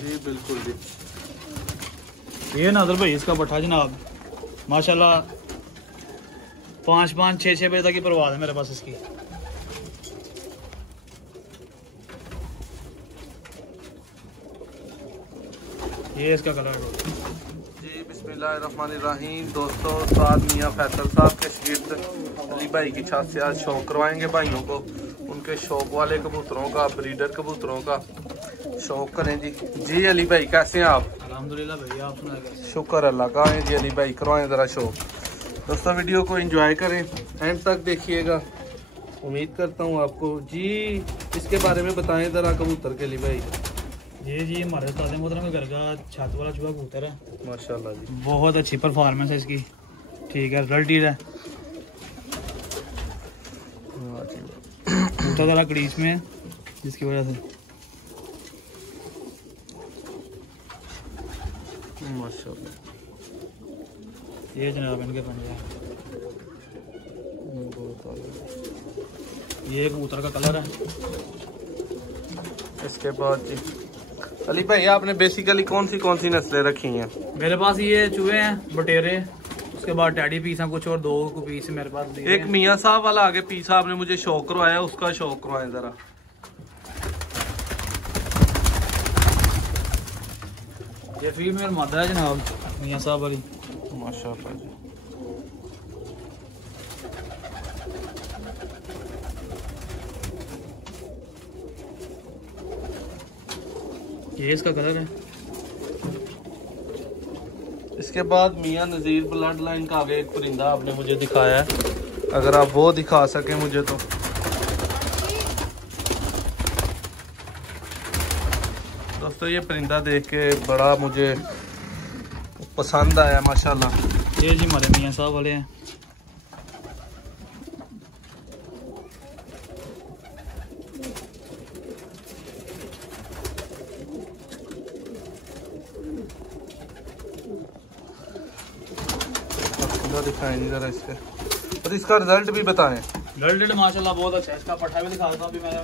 जी बिल्कुल जी। ये नाज़र भाई इसका पट्ठा जनाब माशाल्लाह 5-5, 6-6 बजे तक की परवाज़ है मेरे पास इसकी। ये इसका कलर है जी। बिस्मिल्लाहिर्रहमानिर्रहीम। दोस्तों, साथ मियाँ फैसल साहब के शागिर्द अली भाई की छत से आज शौक करवाएंगे भाइयों को। उनके शौक वाले कबूतरों का, ब्रीडर कबूतरों का शौक करें जी। जी अली भाई कैसे हैं आप? अल्हम्दुलिल्लाह भैया, आप सुना कैसे? शुक्र अल्लाह का है जी। अली भाई करवाएं ज़रा शौक। दोस्तों वीडियो को एंजॉय करें, एंड तक देखिएगा। उम्मीद करता हूँ आपको जी इसके बारे में बताएं ज़रा कबूतर के लिए भाई। जी हमारे उस्ताद मोहतरम के घर का छत वाला चूहा कबूतर है माशाल्लाह जी। बहुत अच्छी परफॉर्मेंस है इसकी। ठीक है, रिजल्ट ही है। कबूतर ज़रा क्रीज में है जिसकी वजह से माशाल्लाह। ये जनाब इनके पंजे, ये कबूतर का कलर है। इसके बाद जी अली भाई आपने बेसिकली कौन सी नस्लें रखी हैं? मेरे पास ये चूहे हैं बटेरे, उसके बाद टैडी पीस हैं कुछ, और 2 पीस मेरे पास दिए एक मियाँ साहब वाला आगे पीस आपने मुझे शौक करवाया, उसका शौक करवाएं जरा। ये फीमेल मादा है जनाब मियाँ साहब वाली। माशाल्लाह जी। ये इसका कलर है। इसके बाद मियाँ नज़ीर ब्लड लाइन का आगे एक परिंदा आपने मुझे दिखाया है, अगर आप वो दिखा सकें मुझे तो। दोस्तों ये परिंदा देख के बड़ा मुझे पसंद आया माशाल्लाह। ये जी हमारे मियाँ साहब वाले हैं। दिखाएं जरा इसके, और इसका रिजल्ट भी बताएं। रिजल्ट माशाल्लाह बहुत अच्छा है। इसका पट्ठा भी दिखाता हूँ अभी मैंने।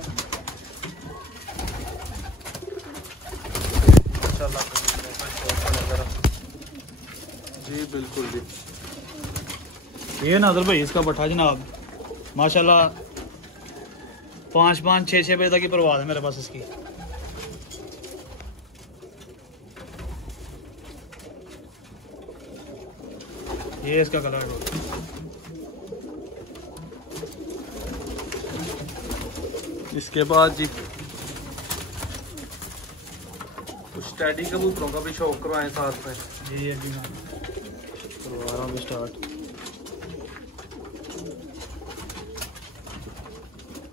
जी बिल्कुल जी। ये नाज़र भाई इसका पट्ठा जनाब माशाल्लाह 5-5, 6-6 बजे तक की परवाज़ है मेरे पास इसकी। ये इसका कलर है। इसके बाद जी कुछ टैडी कबूतरों का भी शौक करवाएं साथ में जी। ये भी करवा रहा हूँ स्टार्ट।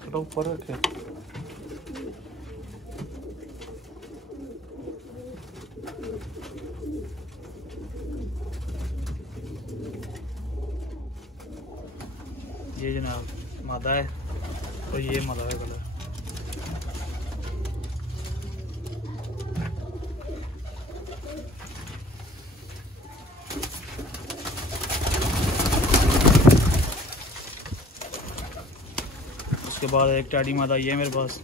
थोड़ा ऊपर रखे। ये जनाब मादा है और ये मादा है कलर। उसके बाद एक टैडी मादा ये मेरे पास।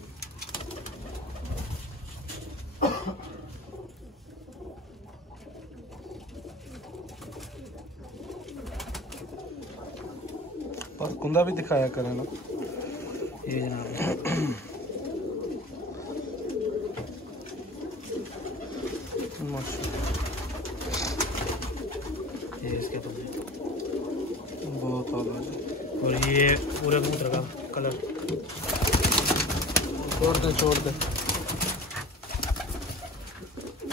और कुंदा भी दिखाया करें ना। ये जनाब ये इसके तो बहुत आला है। और ये पूरे कबूतर का कलर। छोड़ दे।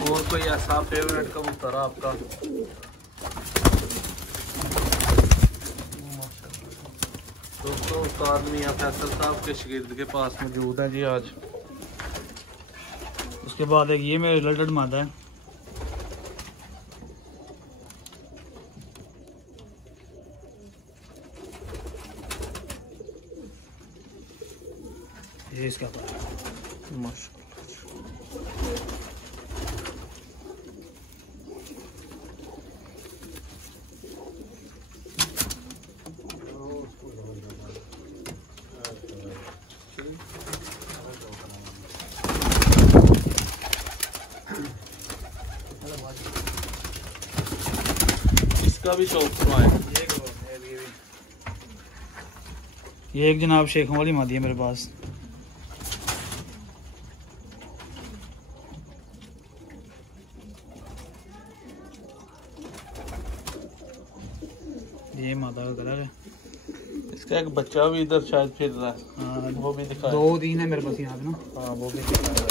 और कोई ऐसा फेवरेट कबूतर आपका? दोस्तों उस्ताद मियाँ फैसल साहब के शागिर्द के पास मौजूद हैं जी आज। उसके बाद एक ये मेरे रिलेटेड मादा है। ये इसका माशाल्लाह। इसका भी शौक करवाएं। ये एक जनाब शेखों वाली मादी है मेरे पास। ये मादा का कलर है। इसका एक बच्चा भी इधर शायद फिर रहा है। हाँ, वो भी दिखा 2-3 है मेरे पास यहाँ पे ना। हाँ वो भी दिखाया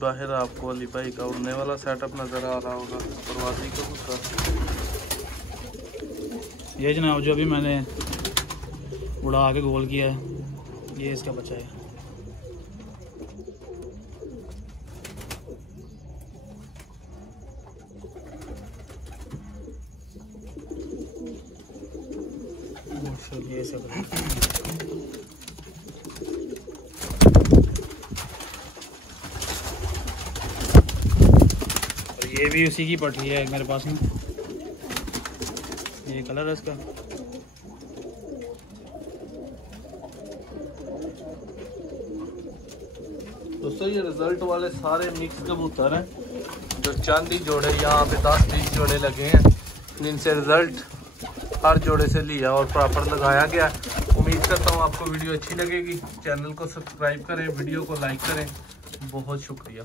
बाहर आपको अली भाई का उड़ने वाला सेटअप नजर आ रहा होगा। प्रवासी कबूतर ये जनाब जो अभी मैंने उड़ा के गोल किया है, ये इसका बच्चा है। ये सब ये भी उसी की पट्टी है मेरे पास में। ये कलर है इसका। दोस्तों ये रिजल्ट वाले सारे मिक्स कबूतर हैं जो चांदी जोड़े यहाँ पे 10-20 जोड़े लगे हैं, जिनसे रिजल्ट हर जोड़े से लिया और प्रॉपर लगाया गया। उम्मीद करता हूँ आपको वीडियो अच्छी लगेगी। चैनल को सब्सक्राइब करें, वीडियो को लाइक करें। बहुत शुक्रिया।